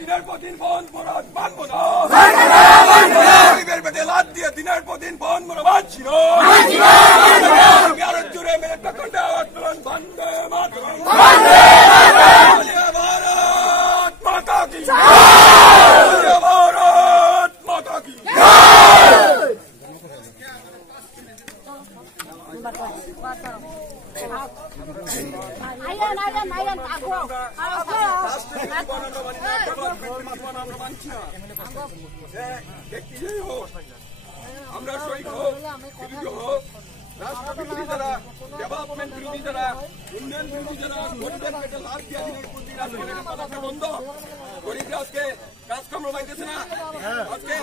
দিনের পর দিন বন্ধ মরাদ মানব না, গরিবের পেটে লাথ দিয়ে দিনের পর দিন বন্ধ মরা মানছি না। ভারত জুড়ে মিলে প্রখণ্ড আন্দোলন বন্দে মাতরম, ভারত মাতা কি, ভারত মাতা কি। আমরা শহীদ হোক, বিরোধী হোক, রাষ্ট্র বিরোধী যারা, ডেভেলপমেন্ট বিরোধী যারা, উন্নয়ন বিরোধী যারা, গরিবের পেটে লাভ দিয়ে দিনের প্রতি রাজনীতির পতাকা বন্ধ, গরিবরা আজকে কাজকর্ম পাইতেছে না। আজকে